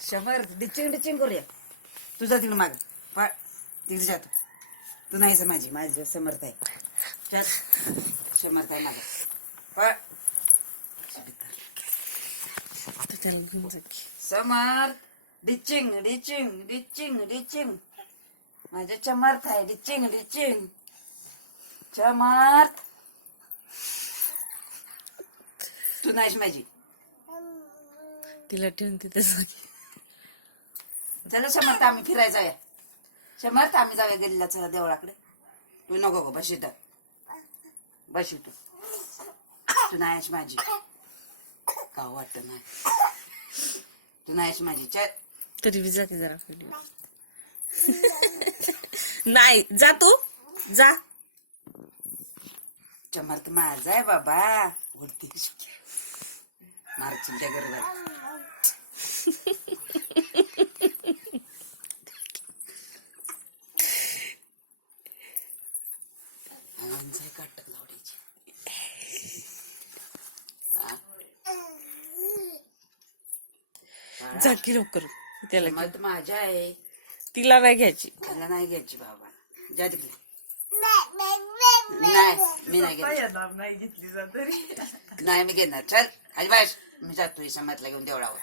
शंभर ditching ditching करूया. तुझा तिकडे माग पळ तिकडे जातो. तू नाहीस माझी माझी समर्थ आहे. चल समर्थ आहे माझा पळ. त्याला घेऊन जा की. समर्थ डिचिंग डिचिंग डिचिंग डिचिंग माझ्या समर्थ आहे. डिचिंग डिचिंग समर्थ तू नाहीस माझी. तिला ठेवून तिथे जा. चला समर्थ आम्ही फिरायला जाऊया. समर्थ आम्ही जाऊया गल्लीला. चला देवळाकडे. तू नको गो बशी तर बशी तू. तू नाहीस माझी. का वाटत नाही तू नाहीस माझी. चल तरी बी जाते जरा व्हिडिओ. नाही जा तू जा. समर्थ माझा आहे बाबा. उडती मारची त्या गरबा. काटत लावडायची. जा की लवकर. त्याला घे. समर्थ माझ्या आहे. तिला नाही घ्यायची. त्याला नाही घ्यायची बाबा. जा तिकडे. नाही मी नाही घेणार. नाही घेतली जा तरी. नाही मी घेणार. चल अजिबात मी जातो समर्थला घेऊन देवळावर.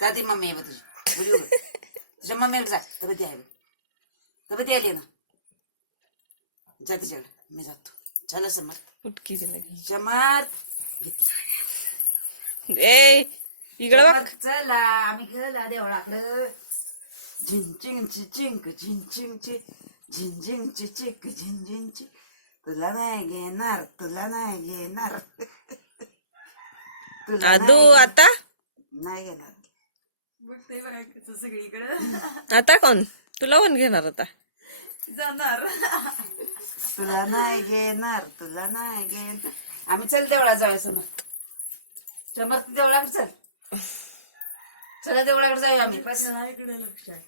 जाते मम्मी आहे तुझी. बोलू तुझ्या मम्मीकडे जा. तब्येती आहे तब्येती आली ना. जा तिच्याकडे. मी जातो. चला समर्थ. उठकी तिला घे. समर्थ ए इकडे बघ. चला आम्ही गेला देवळाकडं. झिंचिंग चिंक झिंचिंगची झिंझिंगची चिक झिंझिंगची. तुला नाही घेणार तुला नाही घेणार. तुला आदू नाही आता नाही घेणार. बघते बघायचं सगळीकडं. आता कोण तुला कोण घेणार आता. जाणार. तुला नाही घेणार तुला नाही घेणार. आम्ही चल देवळा जाऊया. समर्थ समर्थ देवळाकडे चल. चला देवळाकडे जाऊया आम्ही. इकडे लक्ष आहे.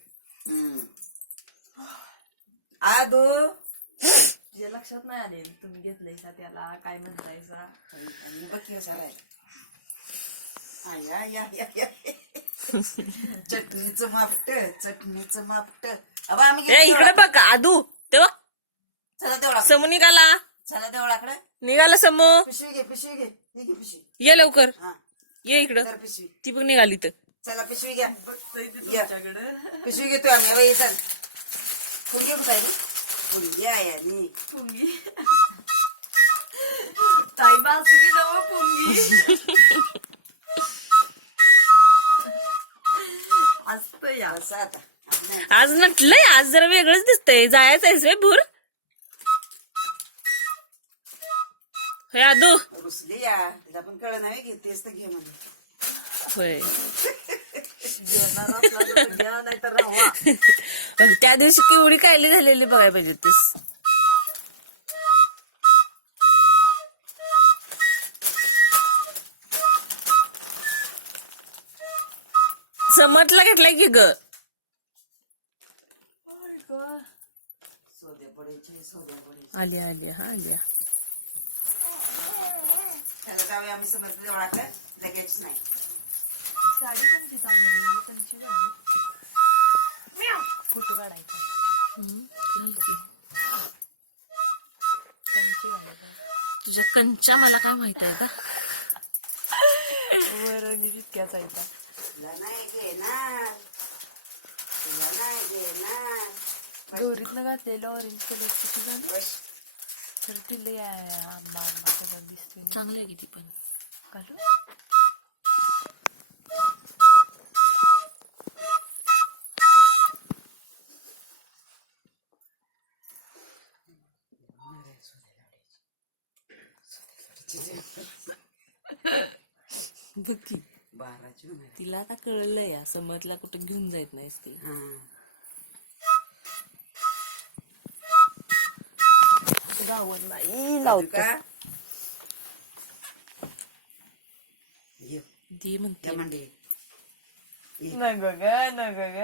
आदू जे लक्षात नाही आले तुम्ही घेतलंय का त्याला काय म्हणतायचा. बघ सारा चटणीचं मापट चटणीचं मापट. अबा आम्ही ए गेलो इकडे बघ आदू तेव्हा. चला देवळा. समू निघाला. चला देवळाकडे. निघाला समू. पिशवी घे पिशवी घे. ही घे पिशवी. ये लवकर हा ये इकडं. तर पिशवी. ती बघ निघाली तर. चला पिशवी घ्या. बघतोय ते या. तुमच्याकडं. पिशवी घेतो आम्ही. अबा ये चल. फुल घेऊ काय फुल या यानी. पुंगी. ताई बासरी नव पुंगी. असत या. असं आता आज नटलंय. आज जरा वेगळंच दिसतंय. जायचं आहेस रे भूर. होय आदू. रुसली या. तिला पण कळ नाही घेतेस तर घे म्हणजे. होय जेवणार असला तर घ्या नाहीतर राहा. बघ त्या दिवशी केवढी कायली झालेली बघायला पाहिजे होतीस. समटला घेतलाय की ग. सोद्या पडायची सोद्या पडायची. आली आली हा आली. त्याला जाऊया आम्ही समर्थ देवळाकडे. लगेच नाही. साडी कोणती चांगली कोणची झाली. फोटो काढायचा. कोणची घालायचं. तुझ्या कंचा मला काय माहित आहे का. बरं मी तितक्याच आहे का. तुला नाही घेणार तुला नाही घेणार. गौरीतनं घातलेलं ऑरेंज कलरची फुलं बस. तर तिला आंबा आंबा कलर दिसतोय. चांगली आहे किती पण. घालू. बघ की 12ची होणार. तिला आता कळलंय या समजला कुठं घेऊन जायत नाहीस ती. हा गावात नाही लावतो लावतो का. ये ती म्हणते त्या मंडळी. नको ग नको ग.